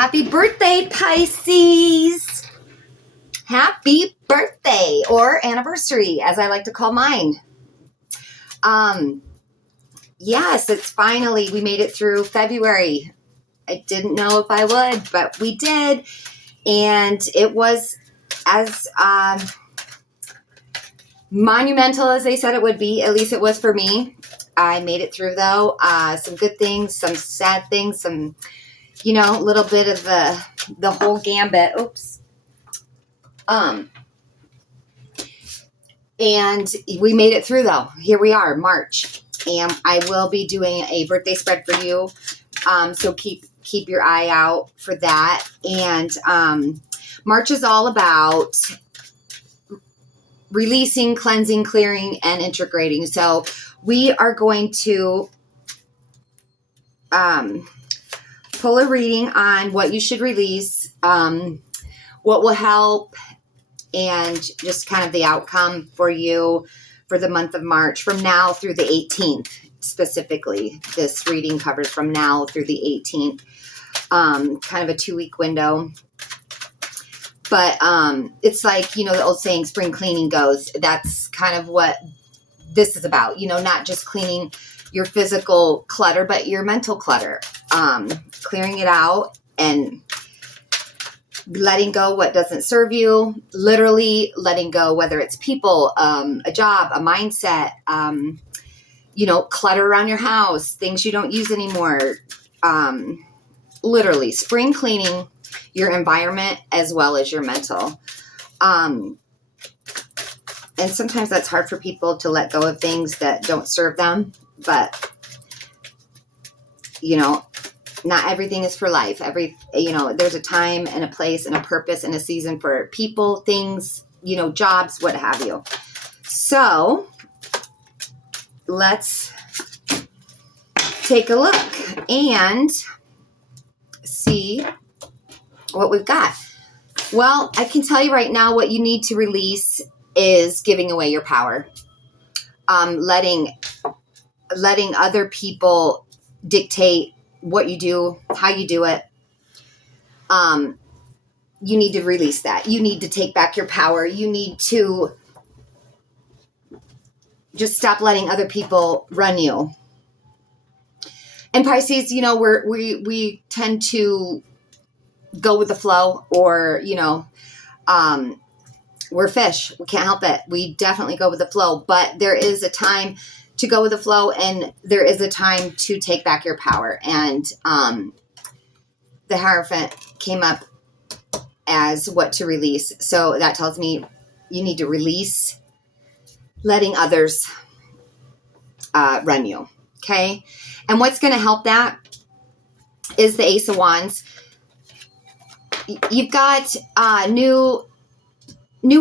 Happy birthday, Pisces! Happy birthday, or anniversary, as I like to call mine. Yes, it's finally, we made it through February. I didn't know if I would, but we did. And it was as monumental as they said it would be. At least it was for me. I made it through, though. Some good things, some sad things, some, a little bit of the whole gambit. Oops. And we made it through, though. Here we are, March. And I will be doing a birthday spread for you. So keep your eye out for that. And March is all about releasing, cleansing, clearing, and integrating. So we are going to pull a reading on what you should release, what will help, and just kind of the outcome for you for the month of March from now through the 18th. Specifically, this reading covers from now through the 18th, kind of a 2-week window. But it's like, the old saying, spring cleaning goes. That's kind of what this is about, not just cleaning your physical clutter, but your mental clutter, clearing it out and letting go what doesn't serve you, literally letting go, whether it's people, a job, a mindset, clutter around your house, things you don't use anymore, literally spring cleaning your environment as well as your mental. And sometimes that's hard for people to let go of things that don't serve them, but not everything is for life. There's a time and a place and a purpose and a season for people, things, jobs, what have you. So let's take a look and see what we've got. Well, I can tell you right now what you need to release is giving away your power. Letting other people dictate what you do, how you do it. You need to release that. You need to take back your power. You need to just stop letting other people run you. And Pisces, we tend to go with the flow, or, we're fish. We can't help it. We definitely go with the flow, but there is a time to go with the flow, and there is a time to take back your power. And the Hierophant came up as what to release. So that tells me you need to release letting others run you. Okay. And what's going to help that is the Ace of Wands. You've got new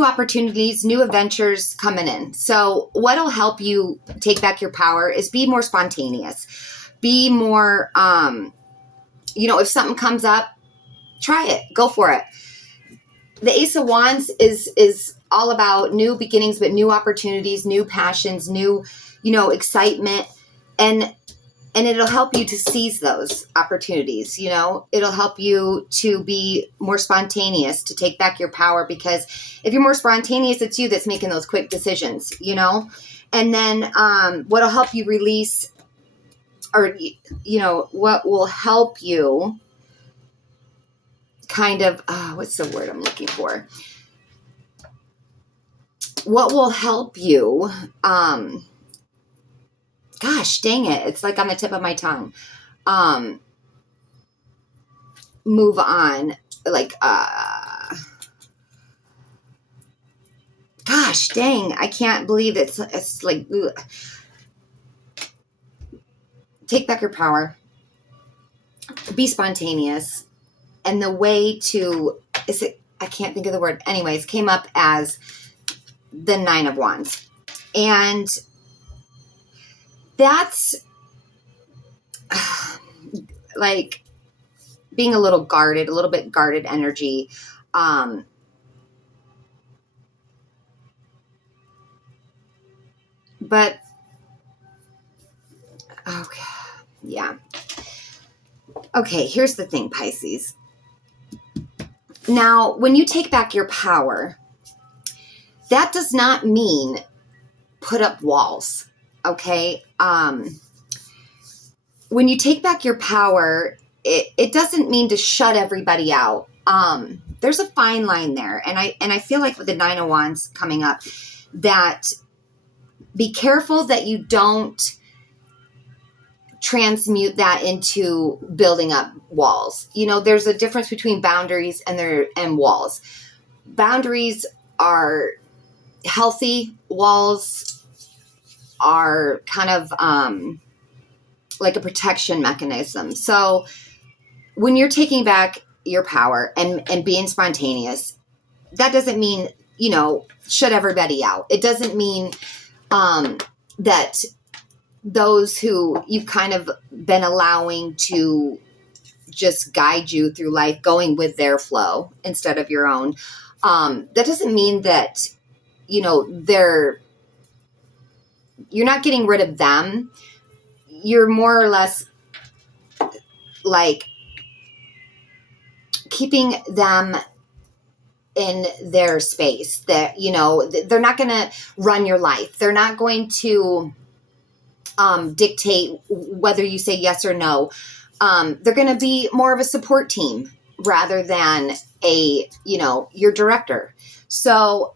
opportunities, new adventures coming in. So what'll help you take back your power is be more spontaneous. Be more, if something comes up, try it, go for it. The Ace of Wands is all about new beginnings, but new opportunities, new passions, new, excitement. And it'll help you to seize those opportunities. It'll help you to be more spontaneous, to take back your power, because if you're more spontaneous, it's you that's making those quick decisions, and then, what'll help you release, or, what will help you kind of, what's the word I'm looking for? What will help you, gosh, dang it. It's like on the tip of my tongue. Move on. Like, gosh, dang. I can't believe it's like, ugh. Take back your power. Be spontaneous. And the way to, I can't think of the word. Anyways, came up as the Nine of Wands. And that's like being a little bit guarded energy. But, okay, yeah. Okay, here's the thing, Pisces. Now, when you take back your power, that does not mean put up walls. Okay. When you take back your power, it doesn't mean to shut everybody out. There's a fine line there. And I feel like with the Nine of Wands coming up, that be careful that you don't transmute that into building up walls. You know, there's a difference between boundaries and walls. Boundaries are healthy. Walls are kind of like a protection mechanism. So when you're taking back your power and being spontaneous, that doesn't mean, you know, shut everybody out. It doesn't mean that those who you've kind of been allowing to just guide you through life, going with their flow instead of your own. That doesn't mean that, you know, you're not getting rid of them. You're more or less like keeping them in their space. That, you know, they're not going to run your life. They're not going to dictate whether you say yes or no. They're going to be more of a support team rather than your director. So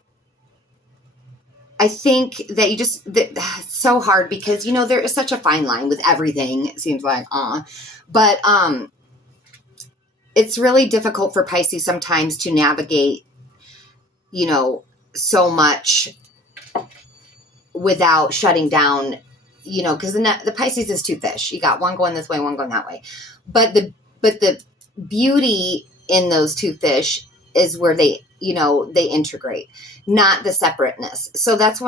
I think that it's so hard because, you know, there is such a fine line with everything. It seems like, but it's really difficult for Pisces sometimes to navigate, you know, so much without shutting down, you know, because the Pisces is two fish. You got one going this way, one going that way. But the beauty in those two fish is where they integrate, not the separateness. So that's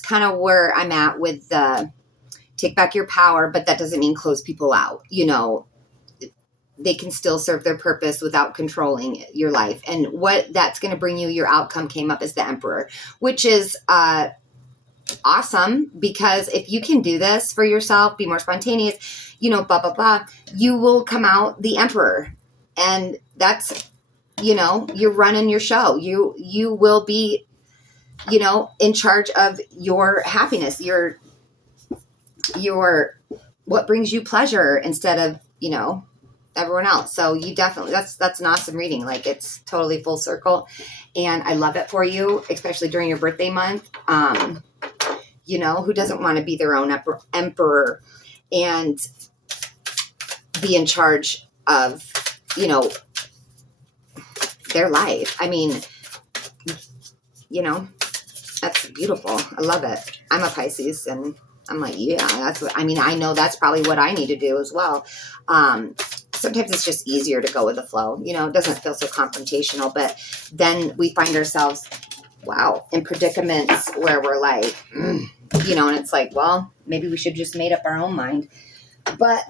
kind of where I'm at with the take back your power, but that doesn't mean close people out. You know, they can still serve their purpose without controlling your life. And what that's going to bring you, your outcome came up as the Emperor, which is awesome, because if you can do this for yourself, be more spontaneous, you know, blah, blah, blah, you will come out the Emperor. And that's, you know, you're running your show. You will be, you know, in charge of your happiness, your what brings you pleasure instead of, you know, everyone else. So you definitely, that's an awesome reading. Like, it's totally full circle, and I love it for you, especially during your birthday month. You know, who doesn't want to be their own emperor and be in charge of, you know, their life? I mean, you know, that's beautiful. I love it. I'm a Pisces, and I'm like, yeah, I know that's probably what I need to do as well. Sometimes it's just easier to go with the flow. You know, it doesn't feel so confrontational, but then we find ourselves, in predicaments where we're like, you know, and it's like, well, maybe we should just made up our own mind. But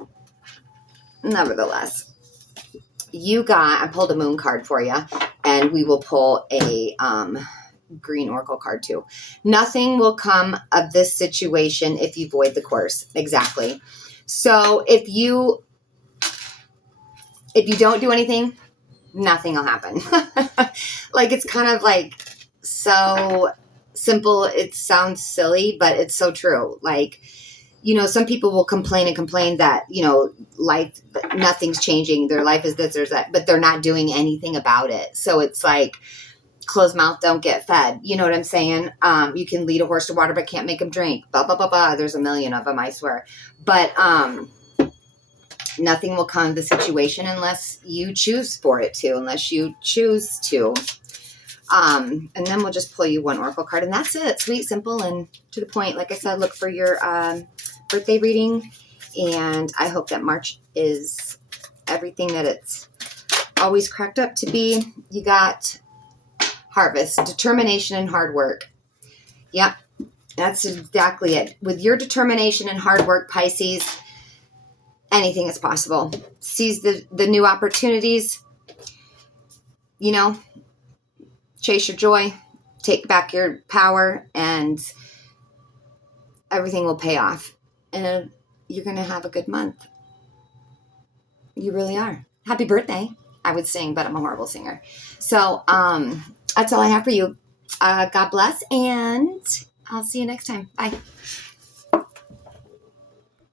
nevertheless, I pulled a moon card for you, and we will pull a green oracle card too. Nothing will come of this situation if you void the course. Exactly. So if you don't do anything, nothing will happen. Like, it's kind of like so simple. It sounds silly, but it's so true. Like, you know, some people will complain that, you know, life, nothing's changing. Their life is this or that, but they're not doing anything about it. So it's like, closed mouth don't get fed. You know what I'm saying? You can lead a horse to water, but can't make him drink. Blah, blah, blah, blah. There's a million of them, I swear. But nothing will come of the situation unless you choose for it to, unless you choose to. And then we'll just pull you one oracle card, and that's it. Sweet, simple, and to the point. Like I said, look for your birthday reading, and I hope that March is everything that it's always cracked up to be. You got harvest, determination, and hard work. Yep, that's exactly it. With your determination and hard work, Pisces, anything is possible. Seize the new opportunities, you know, chase your joy, take back your power, and everything will pay off. And you're going to have a good month. You really are. Happy birthday. I would sing, but I'm a horrible singer. So that's all I have for you. God bless, and I'll see you next time. Bye.